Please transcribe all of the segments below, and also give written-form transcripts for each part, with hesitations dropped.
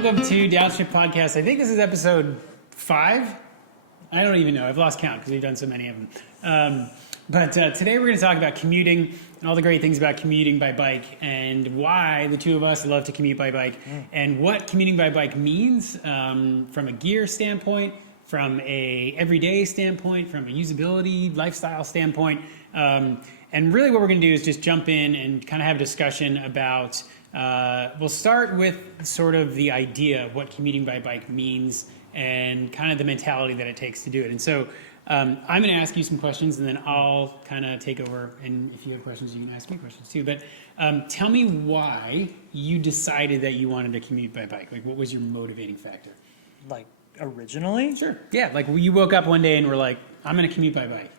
Welcome to Downshift podcast. I think this is episode 5. I don't even know. I've lost count because we've done so many of them. But today we're going to talk about commuting and all the great things about commuting by bike and why the two of us love to commute by bike and what commuting by bike means from a gear standpoint, from a everyday standpoint, from a usability, lifestyle standpoint. And really what we're going to do is just jump in and kind of have a discussion about, we'll start with sort of the idea of what commuting by bike means and kind of the mentality that it takes to do it. And so I'm going to ask you some questions and then I'll kind of take over. And if you have questions, you can ask me questions too. But tell me why you decided that you wanted to commute by bike. Like, what was your motivating factor? Like, originally? Sure. Yeah, like you woke up one day and were like, I'm going to commute by bike.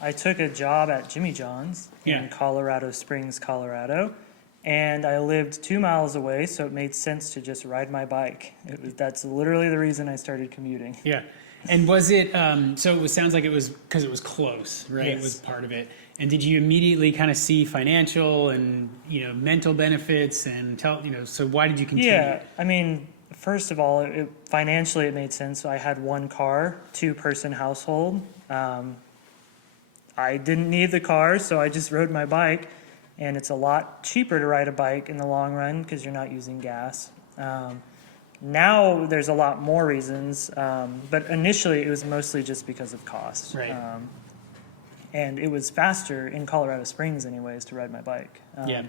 I took a job at Jimmy John's in Colorado Springs, Colorado. And I lived 2 miles away, so it made sense to just ride my bike. That's literally the reason I started commuting. Yeah. And was it, so it sounds like it was because it was close, right? Yes. It was part of it. And did you immediately kind of see financial and, mental benefits and so why did you continue? Yeah, I mean, first of all, financially it made sense. So I had one car, 2-person household. I didn't need the car, so I just rode my bike. And it's a lot cheaper to ride a bike in the long run because you're not using gas. Now there's a lot more reasons, but initially it was mostly just because of cost. Right. And it was faster in Colorado Springs anyways to ride my bike. Yeah.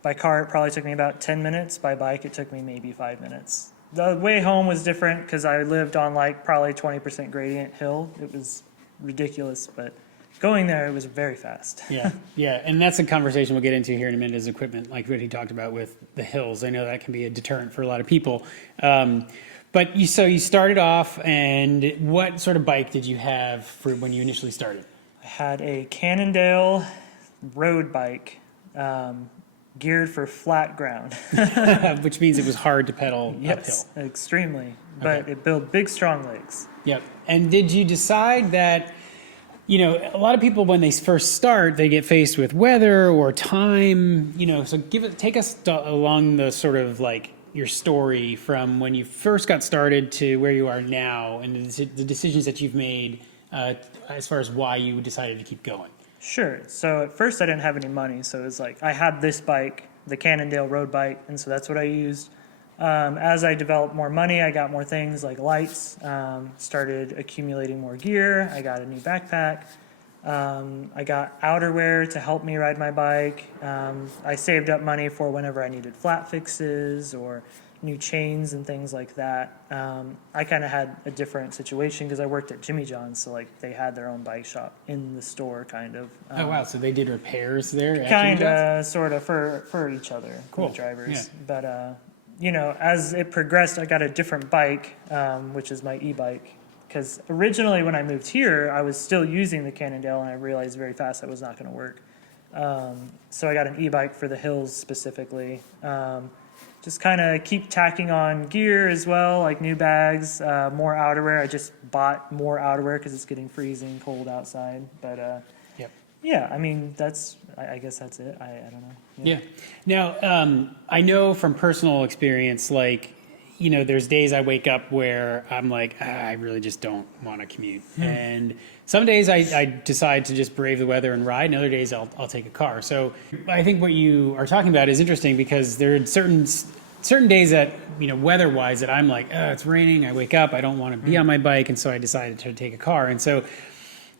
By car it probably took me about 10 minutes. By bike it took me maybe 5 minutes. The way home was different because I lived on probably 20% gradient hill. It was ridiculous, but going there, it was very fast. Yeah, and that's a conversation we'll get into here in a minute is equipment, like what he talked about with the hills. I know that can be a deterrent for a lot of people. But you started off, and what sort of bike did you have for when you initially started? I had a Cannondale road bike geared for flat ground. Which means it was hard to pedal Yes, uphill. Extremely. But It built big, strong legs. Yep. And did you decide that, a lot of people when they first start, they get faced with weather or time, so take us along the sort of like your story from when you first got started to where you are now and the decisions that you've made as far as why you decided to keep going. Sure. So at first I didn't have any money. So it was like I had this bike, the Cannondale road bike, and so that's what I used. As I developed more money, I got more things like lights, started accumulating more gear. I got a new backpack. I got outerwear to help me ride my bike. I saved up money for whenever I needed flat fixes or new chains and things like that. I kind of had a different situation because I worked at Jimmy John's, so they had their own bike shop in the store, kind of. Oh wow! So they did repairs there. Kind of, sort of for each other, cool. The drivers. Yeah. But as it progressed, I got a different bike, which is my e-bike. Because originally when I moved here, I was still using the Cannondale, and I realized very fast that was not going to work. So I got an e-bike for the hills specifically. Just kind of keep tacking on gear as well, like new bags, more outerwear. I just bought more outerwear because it's getting freezing cold outside. But yeah, I mean, I guess that's it. I don't know. Yeah. Now, I know from personal experience, there's days I wake up where I'm like, I really just don't want to commute. And some days I decide to just brave the weather and ride, and other days I'll take a car. So I think what you are talking about is interesting because there are certain days that, weather-wise that I'm like, it's raining, I wake up, I don't want to be on my bike, and so I decided to take a car. And so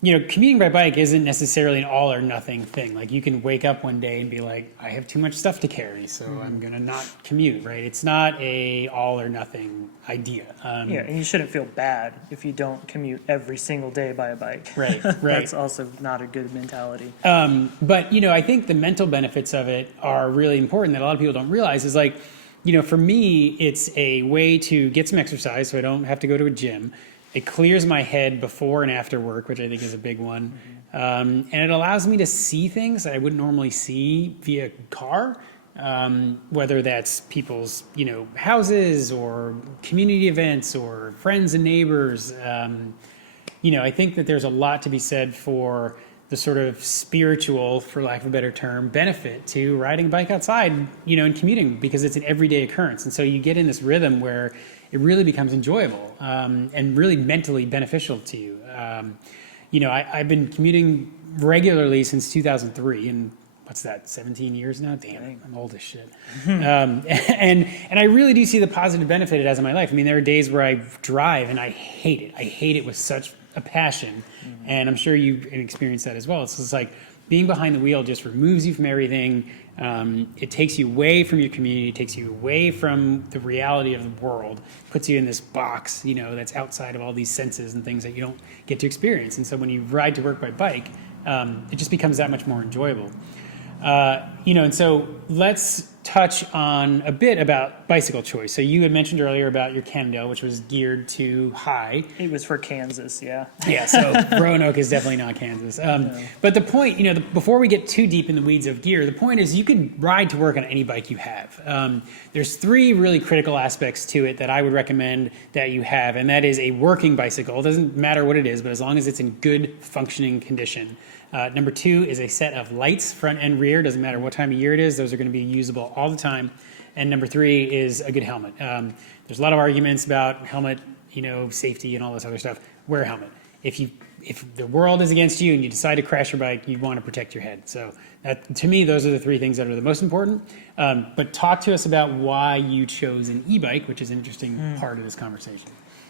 commuting by bike isn't necessarily an all or nothing thing. Like you can wake up one day and be like, I have too much stuff to carry, so I'm going to not commute, right? It's not a all or nothing idea. And you shouldn't feel bad if you don't commute every single day by a bike. Right. That's also not a good mentality. But, I think the mental benefits of it are really important that a lot of people don't realize is for me, it's a way to get some exercise so I don't have to go to a gym. It clears my head before and after work, which I think is a big one. And it allows me to see things that I wouldn't normally see via car, whether that's people's, houses or community events or friends and neighbors. I think that there's a lot to be said for the sort of spiritual, for lack of a better term, benefit to riding a bike outside, and commuting, because it's an everyday occurrence. And so you get in this rhythm where it really becomes enjoyable and really mentally beneficial to you. I've been commuting regularly since 2003, and what's that, 17 years now? Damn, I'm old as shit. And I really do see the positive benefit it has in my life. I mean, there are days where I drive and I hate it. I hate it with such a passion. And I'm sure you've experienced that as well. It's just like being behind the wheel just removes you from everything. It takes you away from your community, takes you away from the reality of the world, puts you in this box, that's outside of all these senses and things that you don't get to experience. And so when you ride to work by bike, it just becomes that much more enjoyable. And so let's touch on a bit about bicycle choice. So you had mentioned earlier about your Cannondale, which was geared to high. It was for Kansas, yeah. Yeah, so Roanoke is definitely not Kansas. No. But the point, before we get too deep in the weeds of gear, the point is you can ride to work on any bike you have. There's 3 really critical aspects to it that I would recommend that you have, and that is a working bicycle. It doesn't matter what it is, but as long as it's in good functioning condition. Number 2 is a set of lights, front and rear. Doesn't matter what time of year it is. Those are going to be usable all the time. And number 3 is a good helmet. There's a lot of arguments about helmet, safety and all this other stuff. Wear a helmet. If the world is against you and you decide to crash your bike, you want to protect your head. So to me, those are the 3 things that are the most important. But talk to us about why you chose an e-bike, which is an interesting part of this conversation.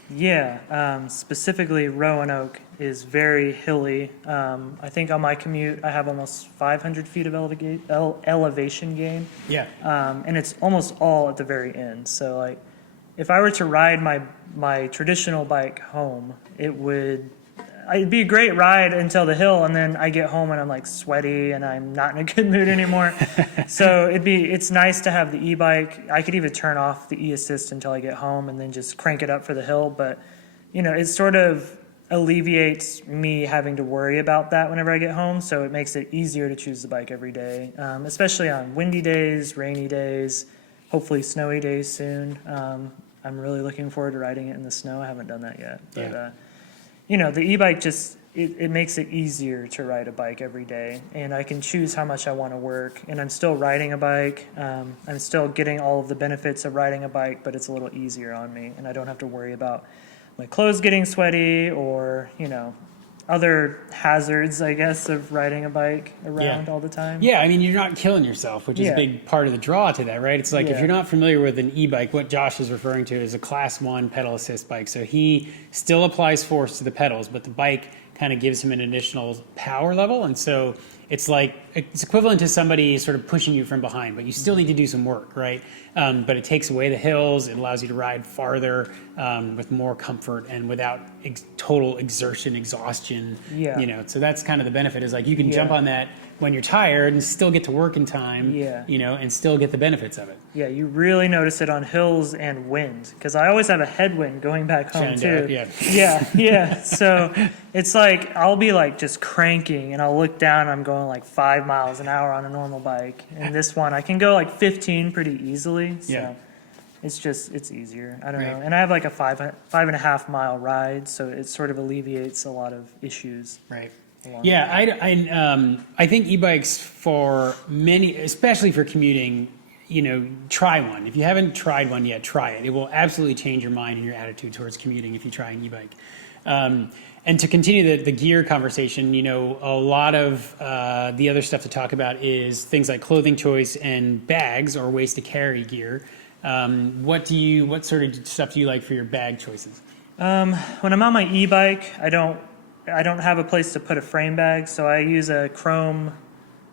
Yeah, specifically Roanoke is very hilly. I think on my commute I have almost 500 feet of elevation gain. Yeah. And it's almost all at the very end. So like, if I were to ride my traditional bike home, it'd be a great ride until the hill, and then I get home and I'm like sweaty and I'm not in a good mood anymore. So it's nice to have the e-bike. I could even turn off the e-assist until I get home and then just crank it up for the hill. But it sort of alleviates me having to worry about that whenever I get home. So it makes it easier to choose the bike every day, especially on windy days, rainy days, hopefully snowy days soon. I'm really looking forward to riding it in the snow. I haven't done that yet, but. Yeah. The e-bike just, it makes it easier to ride a bike every day, and I can choose how much I want to work, and I'm still riding a bike. I'm still getting all of the benefits of riding a bike, but it's a little easier on me, and I don't have to worry about my clothes getting sweaty or, other hazards, I guess, of riding a bike around all the time. Yeah, I mean, you're not killing yourself, which is a big part of the draw to that, right? It's like if you're not familiar with an e-bike, what Josh is referring to is a class 1 pedal assist bike. So he still applies force to the pedals, but the bike kind of gives him an additional power level. And so it's equivalent to somebody sort of pushing you from behind, but you still need to do some work, right? But it takes away the hills. It allows you to ride farther with more comfort and without total exhaustion. Yeah. So that's kind of the benefit is like you can jump on that when you're tired and still get to work in time, and still get the benefits of it. Yeah, you really notice it on hills and wind, because I always have a headwind going back home too. Yeah. So it's like I'll be like just cranking, and I'll look down and I'm going like 5 miles an hour on a normal bike. And this one, I can go like 15 pretty easily. So it's easier. I don't know. And I have like a 5.5 mile ride, so it sort of alleviates a lot of issues. Right. Yeah, I think e-bikes for many, especially for commuting, try one. If you haven't tried one yet, try it. It will absolutely change your mind and your attitude towards commuting if you try an e-bike. And to continue the gear conversation, a lot of the other stuff to talk about is things like clothing choice and bags or ways to carry gear. What sort of stuff do you like for your bag choices? When I'm on my e-bike, I don't have a place to put a frame bag, so I use a chrome,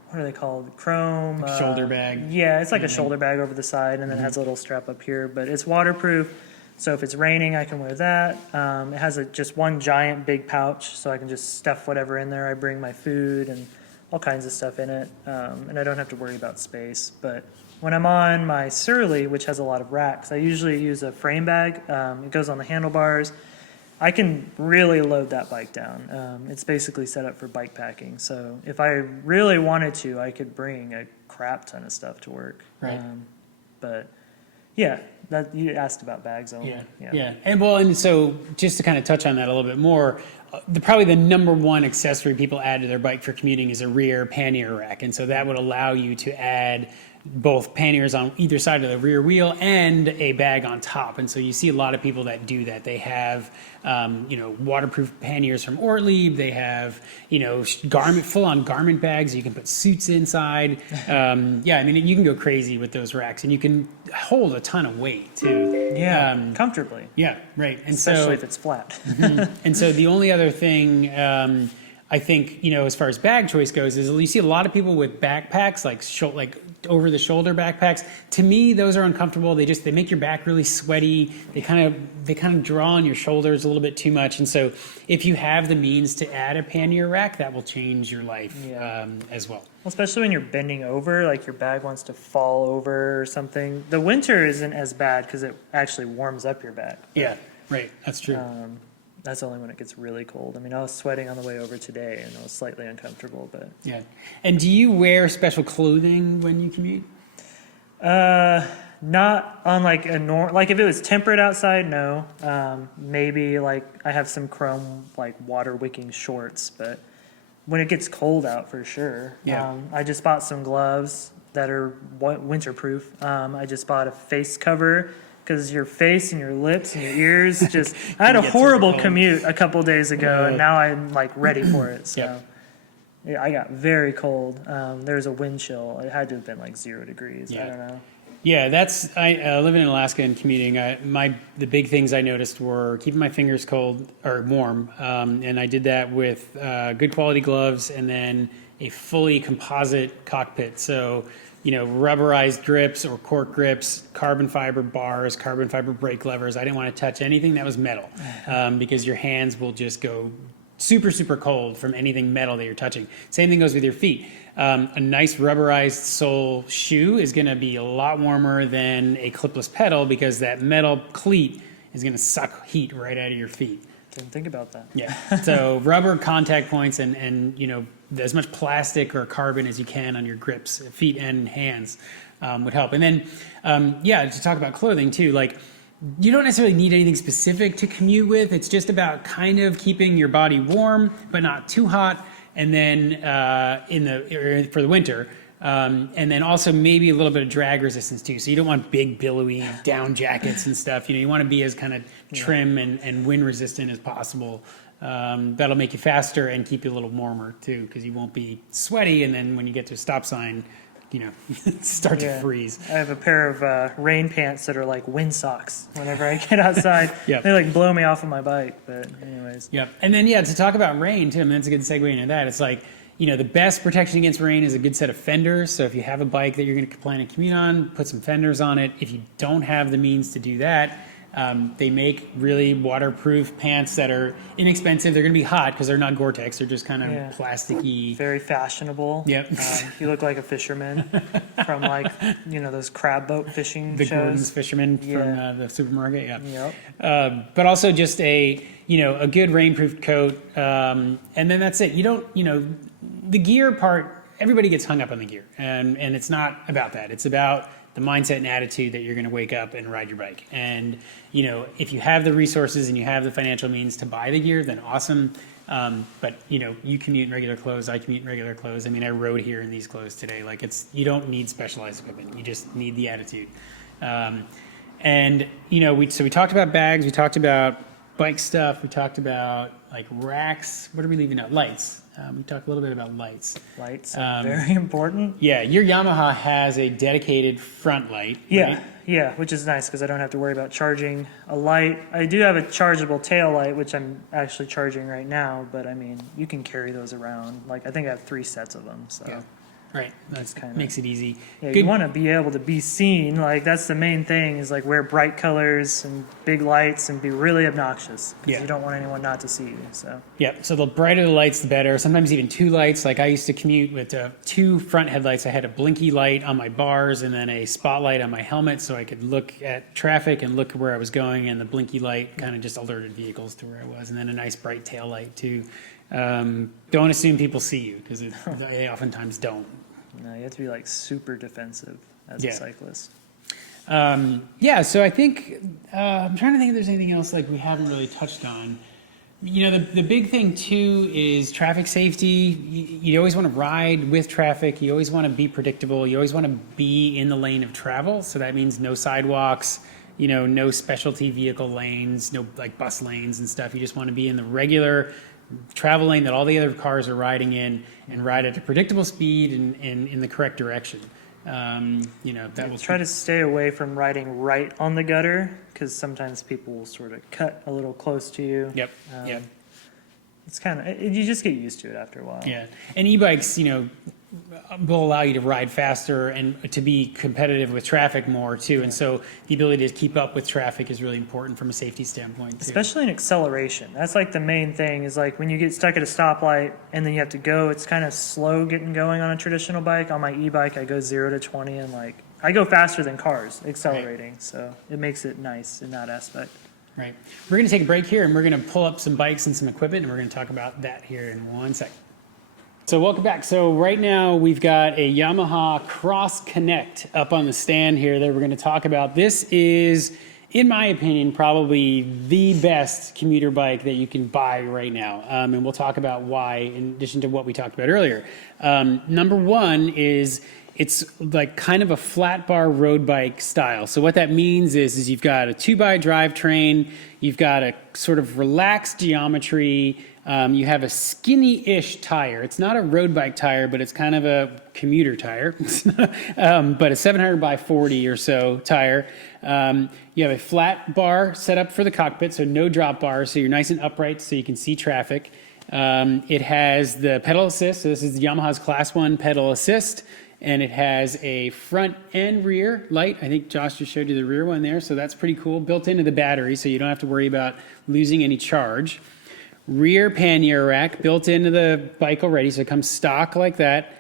what are they called? Chrome... shoulder bag. Yeah, it's like a shoulder bag over the side, and then it has a little strap up here, but it's waterproof, so if it's raining, I can wear that. It has just one giant big pouch, so I can just stuff whatever in there. I bring my food and all kinds of stuff in it, and I don't have to worry about space. But when I'm on my Surly, which has a lot of racks, I usually use a frame bag. It goes on the handlebars. I can really load that bike down. It's basically set up for bike packing. So if I really wanted to, I could bring a crap ton of stuff to work. Right. But Yeah, that you asked about bags only. Yeah. And so just to kind of touch on that a little bit more, probably the number one accessory people add to their bike for commuting is a rear pannier rack. And so that would allow you to add both panniers on either side of the rear wheel and a bag on top. And so you see a lot of people that do that. They have, waterproof panniers from Ortlieb. They have, full-on garment bags. You can put suits inside. You can go crazy with those racks, and you can hold a ton of weight too. Yeah, comfortably. Yeah, right. And especially if it's flat. And so the only other thing I think, as far as bag choice goes, is you see a lot of people with backpacks, like over the shoulder backpacks. To me, those are uncomfortable. They make your back really sweaty. They kind of draw on your shoulders a little bit too much. And so if you have the means to add a pannier rack, that will change your life as well. Especially when you're bending over, like your bag wants to fall over or something. The winter isn't as bad because it actually warms up your back. Yeah, right. That's true. That's only when it gets really cold. I mean, I was sweating on the way over today, and it was slightly uncomfortable. But yeah. And do you wear special clothing when you commute? Not on like like if it was temperate outside, no. Maybe like I have some chrome like water wicking shorts, but when it gets cold out, for sure. Yeah. I just bought some gloves that are winterproof. I just bought a face cover. Because your face and your lips and your ears just... I had a horrible commute a couple days ago, and now I'm, like, ready for it. So yeah, I got very cold. There was a wind chill. It had to have been, like, 0 degrees. Yeah. I don't know. Yeah, living in Alaska and commuting, the big things I noticed were keeping my fingers cold or warm. And I did that with good quality gloves and then a fully composite cockpit. So... rubberized grips or cork grips, carbon fiber bars, carbon fiber brake levers. I didn't want to touch anything that was metal because your hands will just go super, super cold from anything metal that you're touching. Same thing goes with your feet. A nice rubberized sole shoe is going to be a lot warmer than a clipless pedal because that metal cleat is going to suck heat right out of your feet. Didn't think about that. Yeah. So rubber contact points and as much plastic or carbon as you can on your grips, feet and hands would help. And then, to talk about clothing too, like you don't necessarily need anything specific to commute with. It's just about kind of keeping your body warm, but not too hot. And then for the winter, and then also maybe a little bit of drag resistance too. So you don't want big billowy down jackets and stuff. You want to be as kind of trim and wind resistant as possible. That'll make you faster and keep you a little warmer too, because you won't be sweaty. And then when you get to a stop sign, start to freeze. I have a pair of rain pants that are like wind socks whenever I get outside. Yep. They like blow me off of my bike, but anyways. Yep. And then, to talk about rain too, that's a good segue into that. It's like, the best protection against rain is a good set of fenders. So if you have a bike that you're going to plan to commute on, put some fenders on it. If you don't have the means to do that, they make really waterproof pants that are inexpensive. They're going to be hot because they're not Gore-Tex. They're just kind of plasticky. Very fashionable. Yep. You look like a fisherman from those crab boat fishing the shows. Gordon's fisherman from the supermarket. Yeah. Yep. But also just a good rainproof coat. And then that's it. You don't, the gear part, everybody gets hung up on the gear. And it's not about that. It's about the mindset and attitude that you're going to wake up and ride your bike. And, if you have the resources and you have the financial means to buy the gear, then awesome. But, you commute in regular clothes. I commute in regular clothes. I mean, I rode here in these clothes today. Like you don't need specialized equipment. You just need the attitude. We talked about bags. We talked about bike stuff. We talked about like racks. What are we leaving out? Lights. We talked a little bit about lights. Lights are very important. Yeah, your Yamaha has a dedicated front light. Yeah, right? yeah, which is nice because I don't have to worry about charging a light. I do have a chargeable tail light, which I'm actually charging right now, but I mean, you can carry those around. Like I think I have 3 sets of them. So. Yeah. Right, that kind of makes it easy. Yeah, you want to be able to be seen. Like that's the main thing is like wear bright colors and big lights and be really obnoxious because you don't want anyone not to see you. So so the brighter the lights, the better. Sometimes even 2 lights. Like I used to commute with 2 front headlights. I had a blinky light on my bars and then a spotlight on my helmet, so I could look at traffic and look where I was going. And the blinky light kind of just alerted vehicles to where I was. And then a nice bright tail light too. Don't assume people see you because they oftentimes don't. No, you have to be like super defensive as a cyclist. Yeah, so I think I'm trying to think if there's anything else like we haven't really touched on. You know, the big thing too is traffic safety. You always want to ride with traffic. You always want to be predictable. You always want to be in the lane of travel. So that means no sidewalks, you know, no specialty vehicle lanes, no like bus lanes and stuff. You just want to be in the regular travel lane that all the other cars are riding in and ride at a predictable speed and in the correct direction. You know, that will try to stay away from riding right on the gutter because sometimes people will sort of cut a little close to you. Yep. Yep. It's kind of, you just get used to it after a while. Yeah. And e-bikes, you know, will allow you to ride faster and to be competitive with traffic more too. And so the ability to keep up with traffic is really important from a safety standpoint too. Especially in acceleration. That's like the main thing is like when you get stuck at a stoplight and then you have to go, it's kind of slow getting going on a traditional bike. On my e-bike, I go 0 to 20 and like, I go faster than cars accelerating. Right. So it makes it nice in that aspect. Right. We're going to take a break here and we're going to pull up some bikes and some equipment and we're going to talk about that here in 1 second. So welcome back. So right now we've got a Yamaha Cross Connect up on the stand here that we're going to talk about. This is, in my opinion, probably the best commuter bike that you can buy right now. And we'll talk about why in addition to what we talked about earlier. Number one is it's like kind of a flat bar road bike style. So what that means is you've got a 2x drivetrain, you've got a sort of relaxed geometry, you have a skinny-ish tire. It's not a road bike tire, but it's kind of a commuter tire, but a 700 by 40 or so tire. You have a flat bar set up for the cockpit, so no drop bars, so you're nice and upright so you can see traffic. It has the pedal assist, so this is Yamaha's Class 1 pedal assist, and it has a front and rear light. I think Josh just showed you the rear one there, so that's pretty cool. Built into the battery, so you don't have to worry about losing any charge. Rear pannier rack built into the bike already, so it comes stock like that.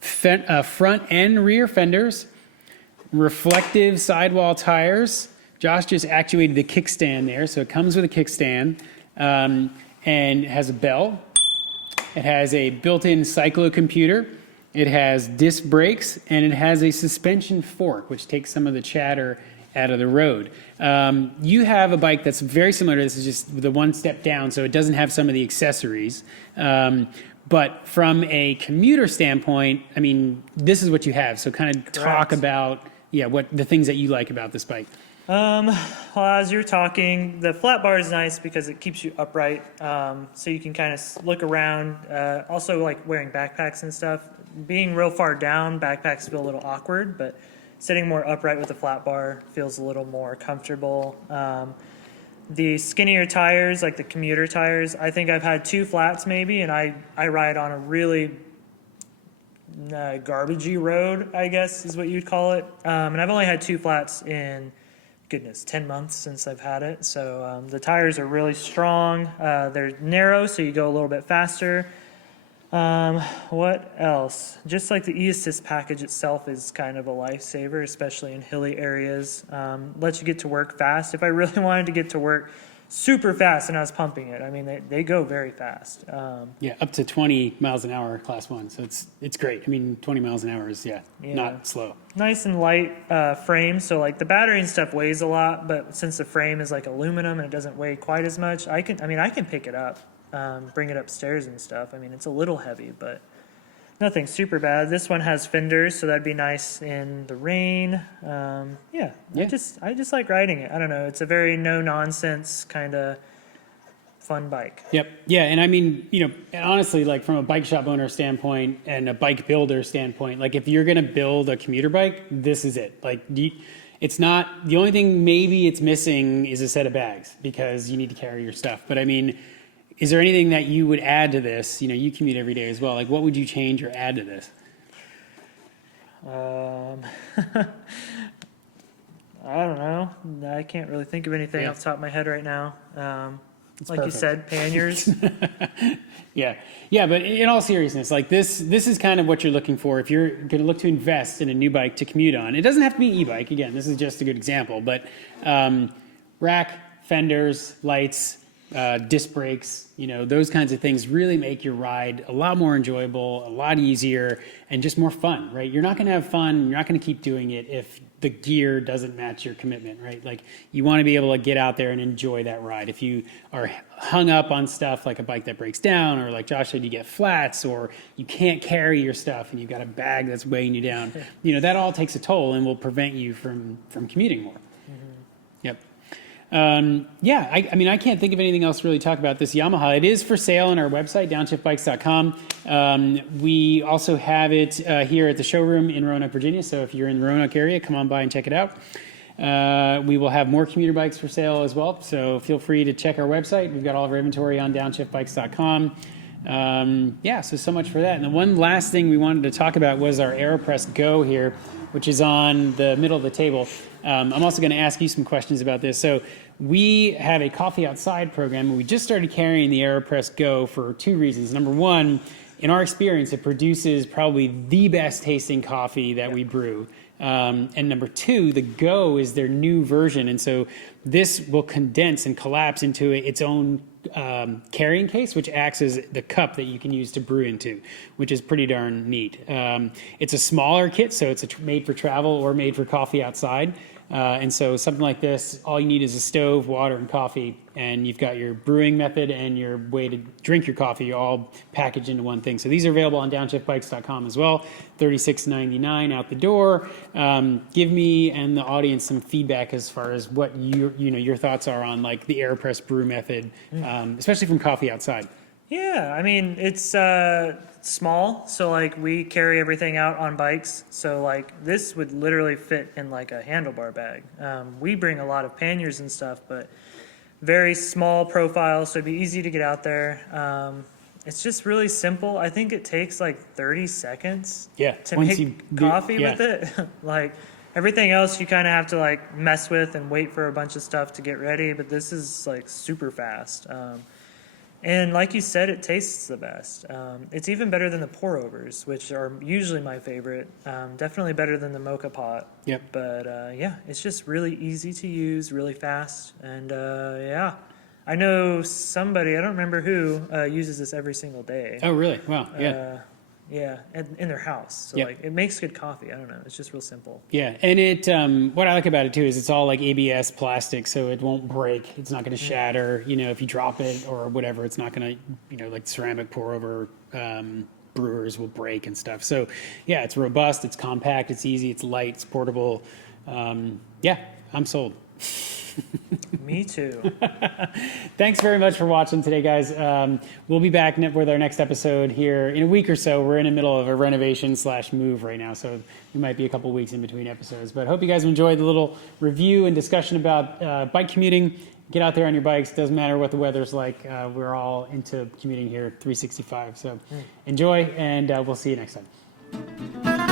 Front and rear fenders, reflective sidewall tires. Josh just actuated the kickstand there, so it comes with a kickstand, and it has a bell. It has a built-in cyclo-computer. It has disc brakes, and it has a suspension fork, which takes some of the chatter out of the road. You have a bike that's very similar to this, is just the one step down, so it doesn't have some of the accessories. But from a commuter standpoint, I mean, this is what you have. So kind of talk about, what the things that you like about this bike. Well, as you're talking, the flat bar is nice because it keeps you upright, so you can kind of look around. Also, like wearing backpacks and stuff, being real far down, backpacks feel a little awkward, but sitting more upright with a flat bar feels a little more comfortable. The skinnier tires, like the commuter tires, I think I've had 2 flats maybe, and I ride on a really garbagey road, I guess is what you'd call it. And I've only had 2 flats in, 10 months since I've had it. So the tires are really strong. They're narrow, so you go a little bit faster. What else? Just like the e-assist package itself is kind of a lifesaver, especially in hilly areas. Lets you get to work fast. If I really wanted to get to work super fast and I was pumping it, I mean, they go very fast. Up to 20 miles an hour Class 1, so it's great. I mean, 20 miles an hour is, not slow. Nice and light frame, so like the battery and stuff weighs a lot, but since the frame is like aluminum and it doesn't weigh quite as much, I can pick it up. Bring it upstairs and stuff. I mean, it's a little heavy, but nothing super bad. This one has fenders, so that'd be nice in the rain. I just like riding it. I don't know. It's a very no-nonsense kind of fun bike. Yep. Yeah, and I mean, and honestly, like from a bike shop owner standpoint and a bike builder standpoint, like if you're going to build a commuter bike, this is it. Like it's not, the only thing maybe it's missing is a set of bags because you need to carry your stuff. But I mean, is there anything that you would add to this? You commute every day as well. Like, what would you change or add to this? I don't know. I can't really think of anything off the top of my head right now. Like perfect. You said, panniers. Yeah, but in all seriousness, like this is kind of what you're looking for if you're going to look to invest in a new bike to commute on. It doesn't have to be an e-bike. Again, this is just a good example. But rack, fenders, lights, disc brakes, those kinds of things really make your ride a lot more enjoyable, a lot easier, and just more fun, right? You're not going to have fun, you're not going to keep doing it if the gear doesn't match your commitment, right? Like you want to be able to get out there and enjoy that ride. If you are hung up on stuff like a bike that breaks down, or like Josh said, you get flats, or you can't carry your stuff and you've got a bag that's weighing you down, that all takes a toll and will prevent you from commuting more. Yep. I can't think of anything else to really talk about this Yamaha. It is for sale on our website, downshiftbikes.com. We also have it here at the showroom in Roanoke, Virginia. So if you're in the Roanoke area, come on by and check it out. We will have more commuter bikes for sale as well. So feel free to check our website. We've got all of our inventory on downshiftbikes.com. So much for that. And the one last thing we wanted to talk about was our AeroPress Go here, which is on the middle of the table. I'm also going to ask you some questions about this. So we have a coffee outside program, and we just started carrying the AeroPress Go for two reasons. Number one, in our experience, it produces probably the best tasting coffee that we brew. And number two, the Go is their new version. And so this will condense and collapse into its own carrying case, which acts as the cup that you can use to brew into, which is pretty darn neat. It's a smaller kit, so it's made for travel or made for coffee outside. And so something like this, all you need is a stove, water, and coffee, and you've got your brewing method and your way to drink your coffee all packaged into one thing. So these are available on downshiftbikes.com as well, $36.99 out the door. Give me and the audience some feedback as far as what your thoughts are on like the AeroPress brew method, especially from coffee outside. Yeah, I mean, it's small, so like we carry everything out on bikes, so like this would literally fit in like a handlebar bag. We bring a lot of panniers and stuff, but very small profile, so it'd be easy to get out there. It's just really simple. I think it takes like 30 seconds to make coffee with it. Like everything else you kind of have to like mess with and wait for a bunch of stuff to get ready, but this is like super fast. And like you said, it tastes the best. It's even better than the pour-overs, which are usually my favorite. Definitely better than the mocha pot. Yep. But it's just really easy to use, really fast. And I know somebody, I don't remember who, uses this every single day. Oh, really? Wow. Yeah. In their house. So like it makes good coffee. I don't know. It's just real simple. Yeah, and it what I like about it too is it's all like ABS plastic, so it won't break. It's not going to shatter. If you drop it or whatever, it's not going to like ceramic pour over brewers will break and stuff. So yeah, it's robust. It's compact. It's easy. It's light. It's portable. I'm sold. Me too. Thanks very much for watching today, guys. We'll be back with our next episode here in a week or so. We're in the middle of a renovation/move right now, so we might be a couple weeks in between episodes. But hope you guys enjoyed the little review and discussion about bike commuting. Get out there on your bikes. Doesn't matter what the weather's like. We're all into commuting here 365. So enjoy, and we'll see you next time.